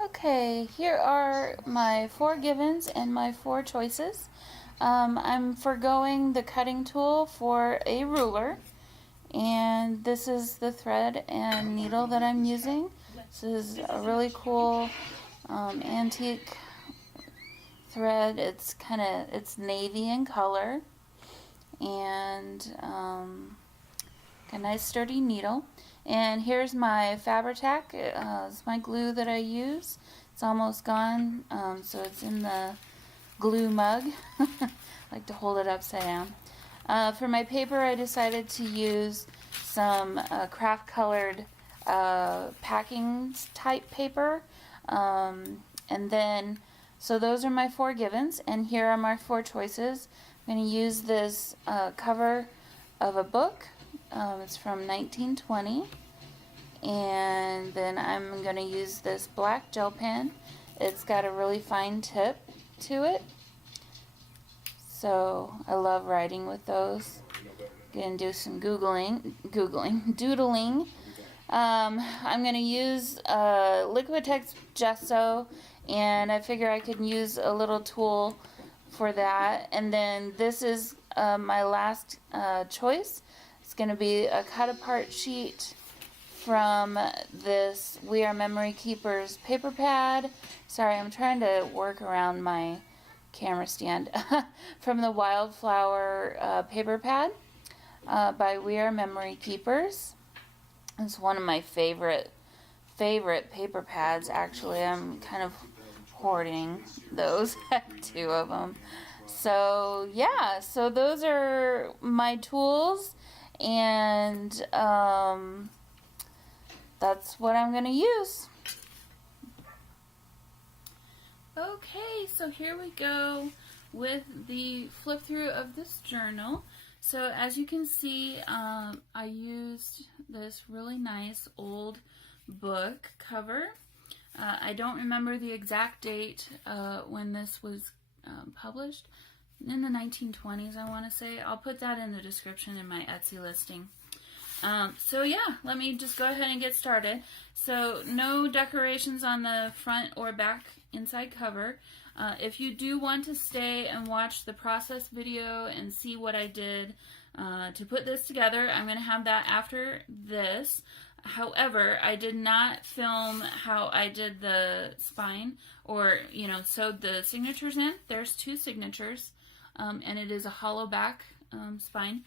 Okay, here are my 4 givens and my 4 choices. I'm foregoing the cutting tool for a ruler, and this is the thread and needle that I'm using. This is a really cool antique thread. It's navy in color, and a nice sturdy needle. And here's my Fabri-Tac. It's my glue that I use. It's almost gone, so it's in the glue mug. I like to hold it upside down. For my paper, I decided to use some craft colored packing type paper. And then, so those are my 4 givens, and here are my 4 choices. I'm going to use this cover of a book. It's from 1920. And then I'm going to use this black gel pen. It's got a really fine tip to it. So I love writing with those. Going to do some doodling. I'm going to use Liquitex gesso, and I figure I could use a little tool for that. And then this is my last choice. It's going to be a cut apart sheet from this We Are Memory Keepers paper pad. Sorry, I'm trying to work around my camera stand. From the Wildflower paper pad by We Are Memory Keepers. It's one of my favorite paper pads, actually. I'm kind of hoarding those. 2 of them. So yeah, so those are my tools, and that's what I'm going to use. Okay, so here we go with the flip through of this journal. So as you can see, I used this really nice old book cover. I don't remember the exact date when this was published. In the 1920s, I want to say. I'll put that in the description in my Etsy listing. So yeah, let me just go ahead and get started. So no decorations on the front or back inside cover. If you do want to stay and watch the process video and see what I did to put this together, I'm going to have that after this. However, I did not film how I did the spine or, sewed the signatures in. There's 2 signatures, and it is a hollow back spine.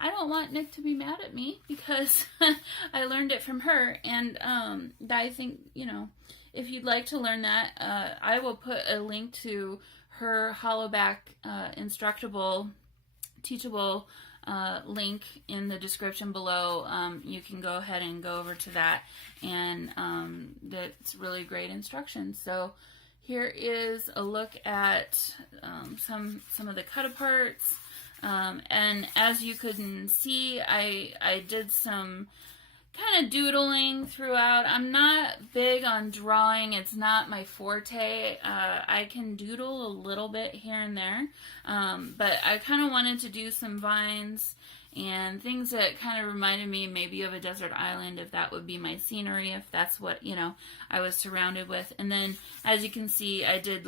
I don't want Nick to be mad at me because I learned it from her, and I think, if you'd like to learn that, I will put a link to her hollow back instructable, teachable link in the description below. You can go ahead and go over to that, and that's really great instruction. So here is a look at some of the cut aparts. And as you can see, I did some kind of doodling throughout. I'm not big on drawing. It's not my forte. I can doodle a little bit here and there. But I kind of wanted to do some vines and things that kind of reminded me maybe of a desert island, if that would be my scenery, if that's what, I was surrounded with. And then, as you can see, I did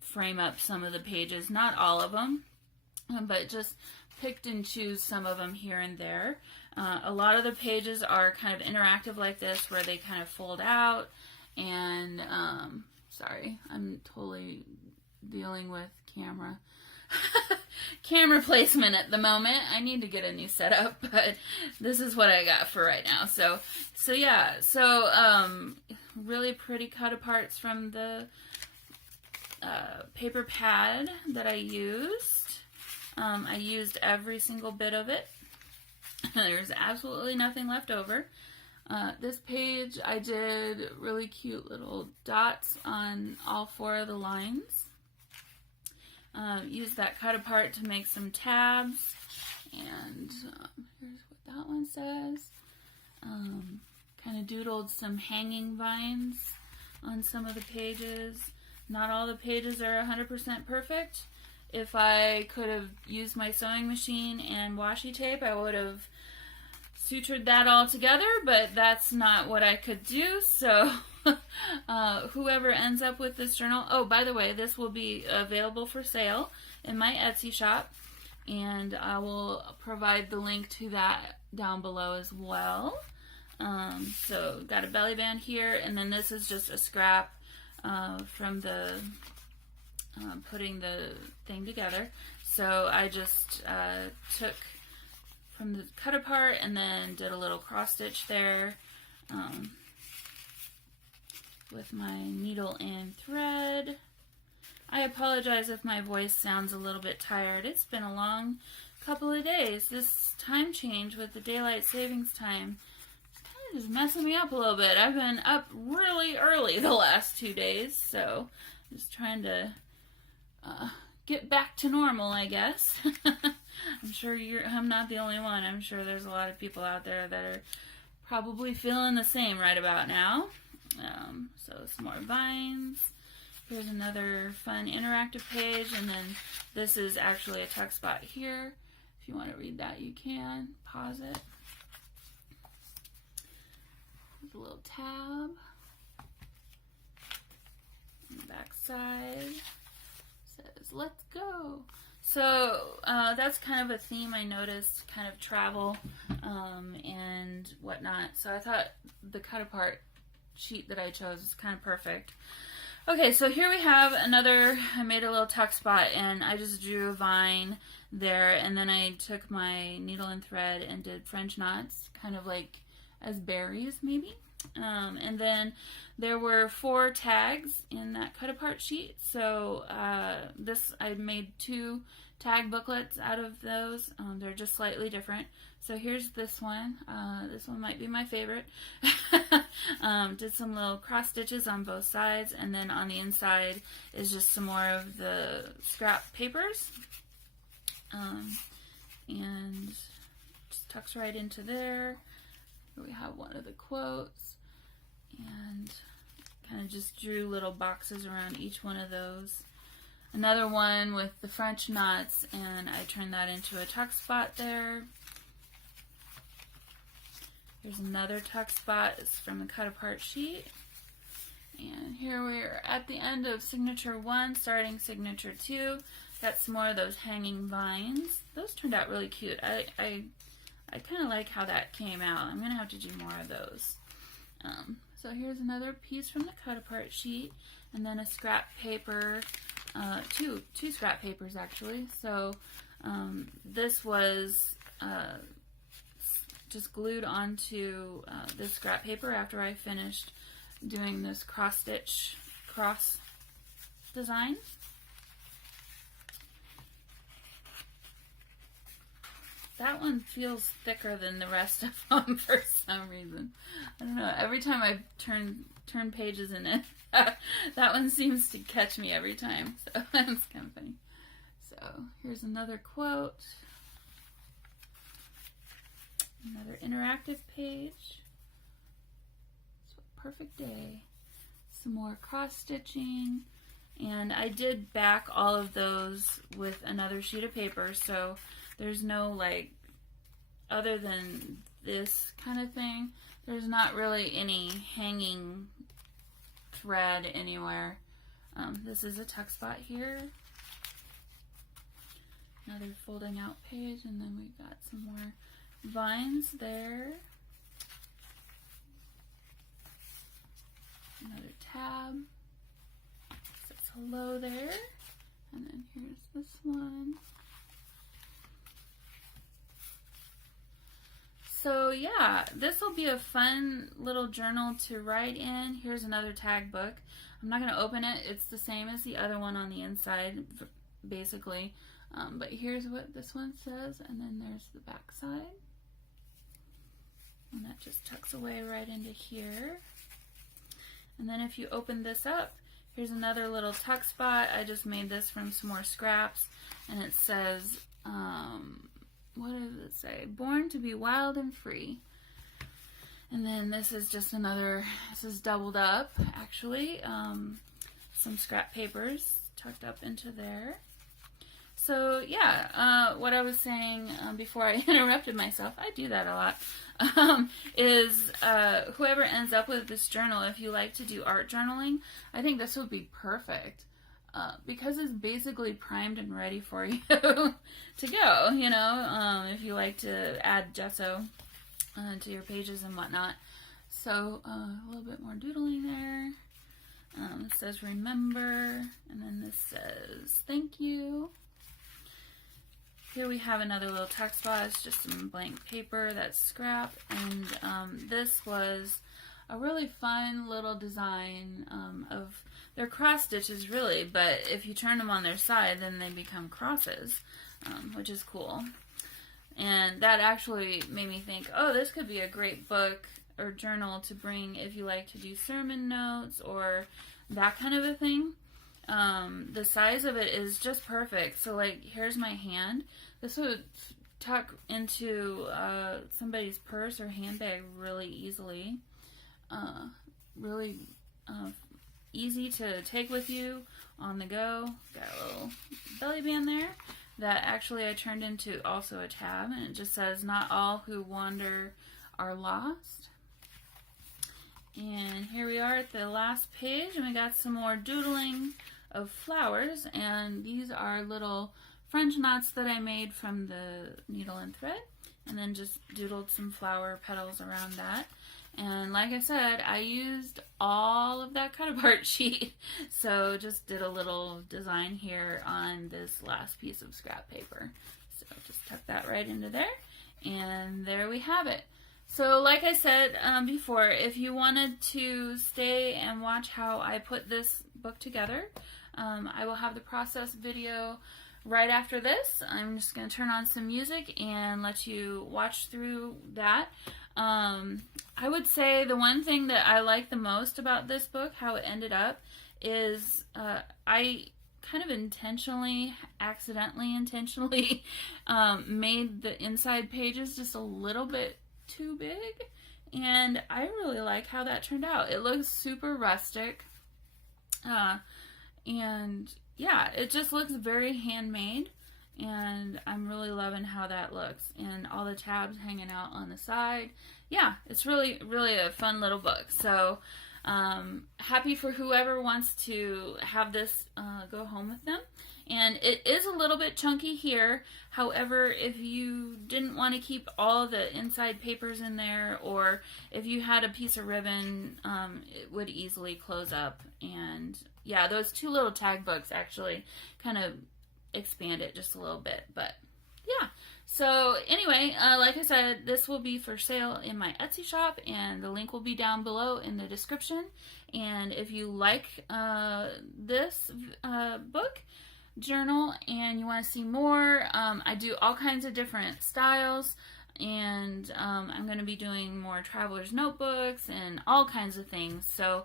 frame up some of the pages, not all of them, but just picked and choose some of them here and there. A lot of the pages are kind of interactive like this, where they kind of fold out, and sorry, I'm totally dealing with camera placement at the moment. I need to get a new setup, but this is what I got for right now. So yeah, really pretty cut aparts from the paper pad that I used. I used every single bit of it. There's absolutely nothing left over. This page, I did really cute little dots on all 4 of the lines. Used that cut apart to make some tabs. And here's what that one says. Kind of doodled some hanging vines on some of the pages. Not all the pages are 100% perfect. If I could have used my sewing machine and washi tape, I would have sutured that all together, but that's not what I could do, so whoever ends up with this journal, oh, by the way, this will be available for sale in my Etsy shop, and I will provide the link to that down below as well. So got a belly band here, and then this is just a scrap from the putting the thing together. So I just took from the cut apart and then did a little cross stitch there with my needle and thread. I apologize if my voice sounds a little bit tired. It's been a long couple of days. This time change with the daylight savings time kind of just messing me up a little bit. I've been up really early the last 2 days, so just trying to get back to normal, I guess. I'm sure I'm not the only one. I'm sure there's a lot of people out there that are probably feeling the same right about now. So some more vines. Here's another fun interactive page, and then this is actually a text spot here. If you want to read that, you can. Pause it. There's a little tab. On the back side says, "Let's go." So that's kind of a theme I noticed, kind of travel and whatnot. So I thought the cut apart sheet that I chose was kind of perfect. Okay, so here we have another, I made a little tuck spot and I just drew a vine there, and then I took my needle and thread and did French knots, kind of like as berries maybe. And then there were 4 tags in that cut apart sheet. So I made 2 tag booklets out of those. They're just slightly different. So here's this one. This one might be my favorite. Did some little cross stitches on both sides, and then on the inside is just some more of the scrap papers. And just tucks right into there. Here we have one of the quotes, and kind of just drew little boxes around each one of those. Another one with the French knots, and I turned that into a tuck spot there. Here's another tuck spot. It's from the cut apart sheet. And here we're at the end of signature 1, starting signature 2. Got some more of those hanging vines. Those turned out really cute. I kind of like how that came out. I'm going to have to do more of those. So here's another piece from the cut apart sheet, and then a scrap paper, two scrap papers actually. So this was just glued onto this scrap paper after I finished doing this cross stitch cross design. That one feels thicker than the rest of them for some reason. I don't know. Every time I turn pages in it, that one seems to catch me every time. So that's kind of funny. So here's another quote. Another interactive page. So perfect day. Some more cross stitching. And I did back all of those with another sheet of paper, so there's no, like, other than this kind of thing, there's not really any hanging thread anywhere. This is a tuck spot here. Another folding out page, and then we've got some more vines there. Another tab. Says hello there. And then here's this one. So yeah, this will be a fun little journal to write in. Here's another tag book. I'm not going to open it. It's the same as the other one on the inside, basically. But here's what this one says, and then there's the back side. And that just tucks away right into here. And then if you open this up, here's another little tuck spot. I just made this from some more scraps, and it says, what does it say? Born to be wild and free. And then this is just another, this is doubled up, actually. Some scrap papers tucked up into there. So yeah, what I was saying before I interrupted myself, I do that a lot, is whoever ends up with this journal, if you like to do art journaling, I think this would be perfect. Because it's basically primed and ready for you to go, you know, if you like to add gesso to your pages and whatnot. So a little bit more doodling there. It says remember, and then this says thank you. Here we have another little text box, just some blank paper, that's scrap, and this was a really fun little design of, they're cross stitches really, but if you turn them on their side, then they become crosses, which is cool. And that actually made me think, oh, this could be a great book or journal to bring if you like to do sermon notes or that kind of a thing. The size of it is just perfect. So like, here's my hand. This would tuck into somebody's purse or handbag really easily. Really easy to take with you on the go. Got a little belly band there that actually I turned into also a tab, and it just says, not all who wander are lost. And here we are at the last page, and we got some more doodling of flowers, and these are little French knots that I made from the needle and thread, and then just doodled some flower petals around that. And like I said, I used all of that cut-apart sheet, so just did a little design here on this last piece of scrap paper. So just tuck that right into there, and there we have it. So like I said before, if you wanted to stay and watch how I put this book together, I will have the process video right after this. I'm just going to turn on some music and let you watch through that. I would say the one thing that I like the most about this book, how it ended up, is I kind of intentionally made the inside pages just a little bit too big, and I really like how that turned out. It looks super rustic, and yeah, it just looks very handmade, and I'm really loving how that looks, and all the tabs hanging out on the side. Yeah, it's really a fun little book. So happy for whoever wants to have this go home with them. And it is a little bit chunky here. However, if you didn't want to keep all the inside papers in there, or if you had a piece of ribbon, it would easily close up. And yeah, those two little tag books actually kind of expand it just a little bit. But yeah, so anyway, like I said, this will be for sale in my Etsy shop, and the link will be down below in the description. And if you like this book journal and you want to see more, I do all kinds of different styles, and I'm going to be doing more traveler's notebooks and all kinds of things. So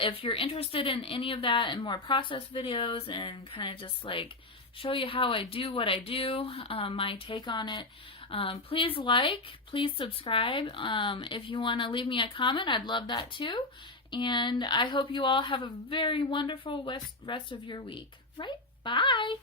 if you're interested in any of that and more process videos and kind of just like show you how I do what I do, my take on it, please please subscribe. If you want to leave me a comment, I'd love that too. And I hope you all have a very wonderful rest of your week. Right? Bye!